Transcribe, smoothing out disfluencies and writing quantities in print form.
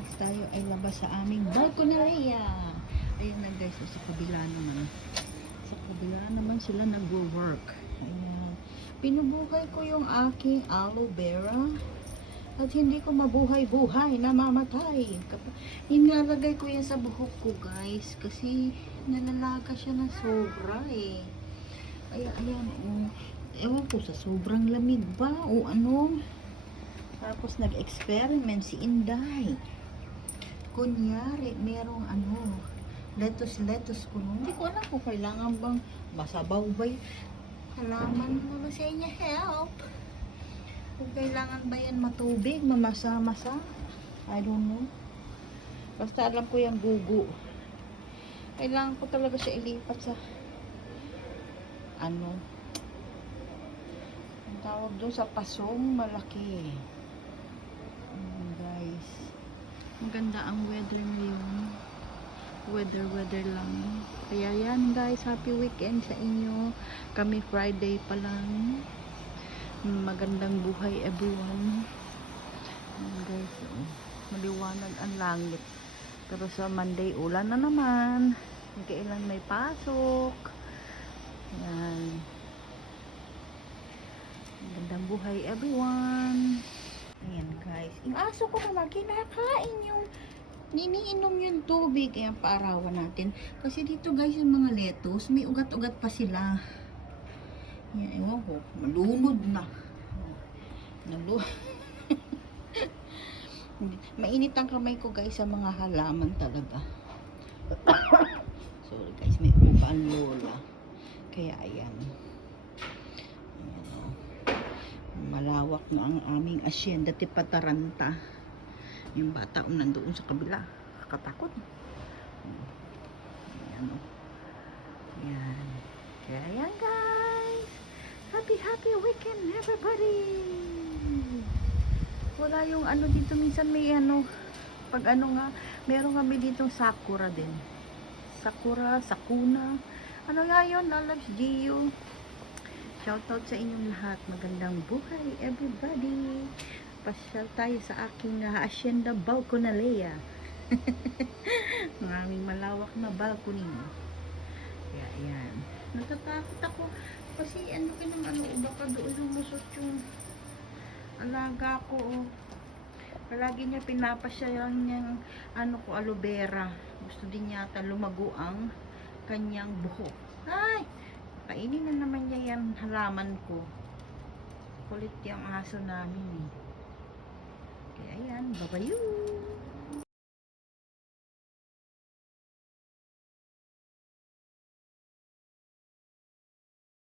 guys, tayo ay labas sa aming balconary. Ayun na guys, sa kabila naman. Sa kabila naman sila nagwo-work. Ayan. Pinubuhay ko yung aking aloe vera. At hindi ko mabuhay-buhay, namamatay. Inalagay ko yan sa buhok ko guys. Kasi nalalaga siya ng sobra eh. Ayan, ewan ko sa sobrang lamig ba o ano. Tapos nag-experiment si Inday. Kunyari, merong lettuce kuno. Hindi ko alam kung kailangan bang masabaw ba halaman mo sa inyo help. Kung kailangan ba yan matubig, mamasa-masa. I don't know. Basta alam ko yung gugo. Kailangan ko talaga siya ilipat sa ang tawag doon sa pasong malaki. Guys, maganda ang weather ngayon. Weather lang. Kaya yan guys, happy weekend sa inyo. Kami Friday pa lang. Magandang buhay everyone. Guys, maliwanag ang langit. Pero sa Monday, ulan na naman. Kailan may pasok. Yan. Magandang buhay everyone. Ayan guys. Yung aso ko naman, kinakain yung iniinom yung tubig. Ayan, paarawan natin. Kasi dito guys, yung mga lettuce, may ugat-ugat pa sila. Ayan, ewan ko. Malunod na. Mainit ang kamay ko guys sa mga halaman talaga. Sorry guys, may upa ang lola. Kaya ayan. Malawak na ang aming asyenda Tipataranta. Yung bata nandoon sa kabila, kakatakot. Ayan o. Ayan. Kaya ayan guys, happy weekend everybody. Wala yung dito, minsan may pag nga, meron kami ditong sakura din. Sakuna, nga yun, Lalabs Gio. Shoutout sa inyong lahat. Magandang buhay, everybody. Pasyal tayo sa aking hacienda balconalea. Maraming malawak na balcony. Kaya, ayan. Natatakot ako. Kasi, baka doon lumusot yung alaga ko. Palagi niya pinapasyalan niyang, aloe vera. Gusto din yata lumago ang kanyang buhok. Ay! Kainin na naman niya yan halaman ko. Kulit yung aso namin eh. Kaya yan, babayu!